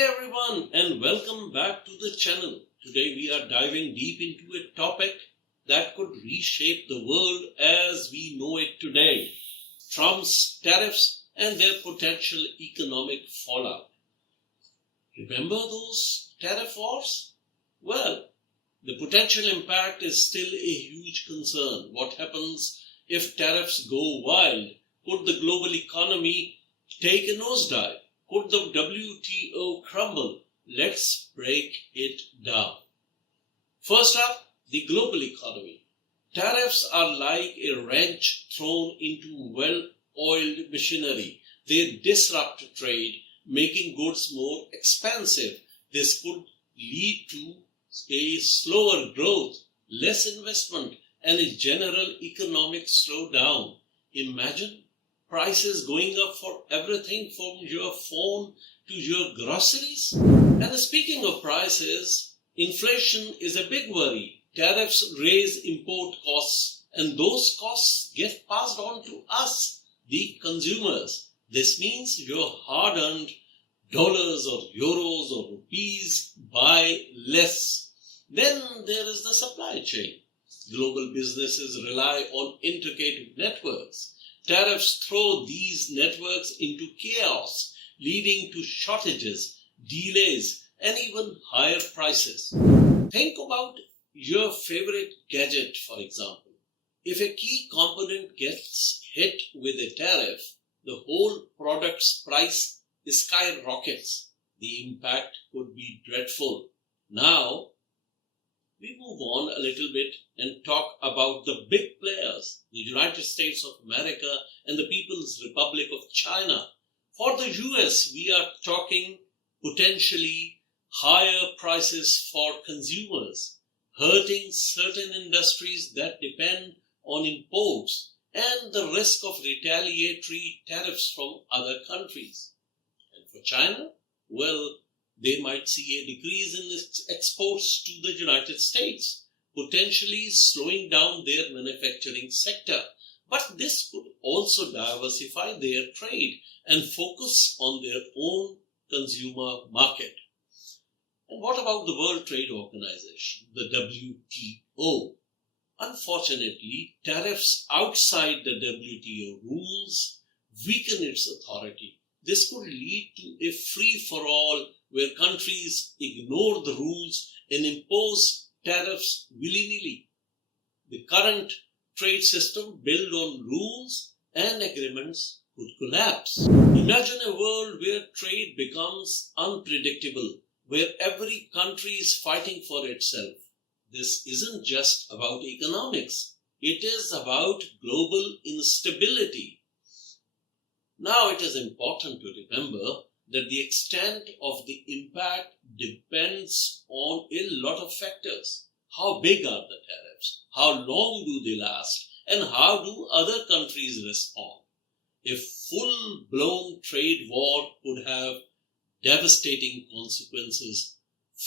Hey everyone, and welcome back to the channel. Today we are diving deep into a topic that could reshape the world as we know it today. Trump's tariffs and their potential economic fallout. Remember those tariff wars? Well, the potential impact is still a huge concern. What happens if tariffs go wild? Could the global economy take a nosedive? Could the WTO crumble? Let's break it down. First up, the global economy. Tariffs are like a wrench thrown into well-oiled machinery. They disrupt trade, making goods more expensive. This could lead to a slower growth, less investment, and a general economic slowdown. Imagine prices going up for everything from your phone to your groceries. And speaking of prices, inflation is a big worry. Tariffs raise import costs, and those costs get passed on to us, the consumers. This means your hard-earned dollars or euros or rupees buy less. Then there is the supply chain. Global businesses rely on intricate networks. Tariffs throw these networks into chaos, leading to shortages, delays, and even higher prices. Think about your favorite gadget, for example. If a key component gets hit with a tariff, the whole product's price skyrockets. The impact could be dreadful. Now, we move on a little bit and talk about the big players, the United States of America and the People's Republic of China. For the US, we are talking potentially higher prices for consumers, hurting certain industries that depend on imports, and the risk of retaliatory tariffs from other countries. And for China, well, they might see a decrease in its exports to the United States, potentially slowing down their manufacturing sector. But this could also diversify their trade and focus on their own consumer market. And what about the World Trade Organization, the WTO? Unfortunately, tariffs outside the WTO rules weaken its authority. This could lead to a free-for-all where countries ignore the rules and impose tariffs willy-nilly. The current trade system built on rules and agreements could collapse. Imagine a world where trade becomes unpredictable, where every country is fighting for itself. This isn't just about economics. It is about global instability. Now it is important to remember that the extent of the impact depends on a lot of factors. How big are the tariffs? How long do they last? And how do other countries respond? A full-blown trade war could have devastating consequences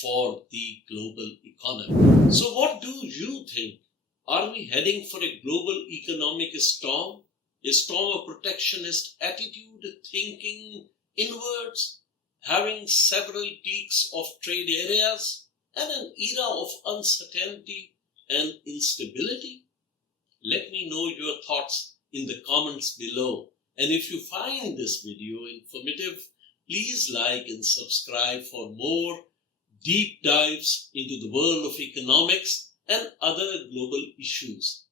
for the global economy. So what do you think? Are we heading for a global economic storm? A storm of protectionist attitude, thinking inwards, having several cliques of trade areas, and an era of uncertainty and instability? Let me know your thoughts in the comments below. And if you find this video informative, please like and subscribe for more deep dives into the world of economics and other global issues.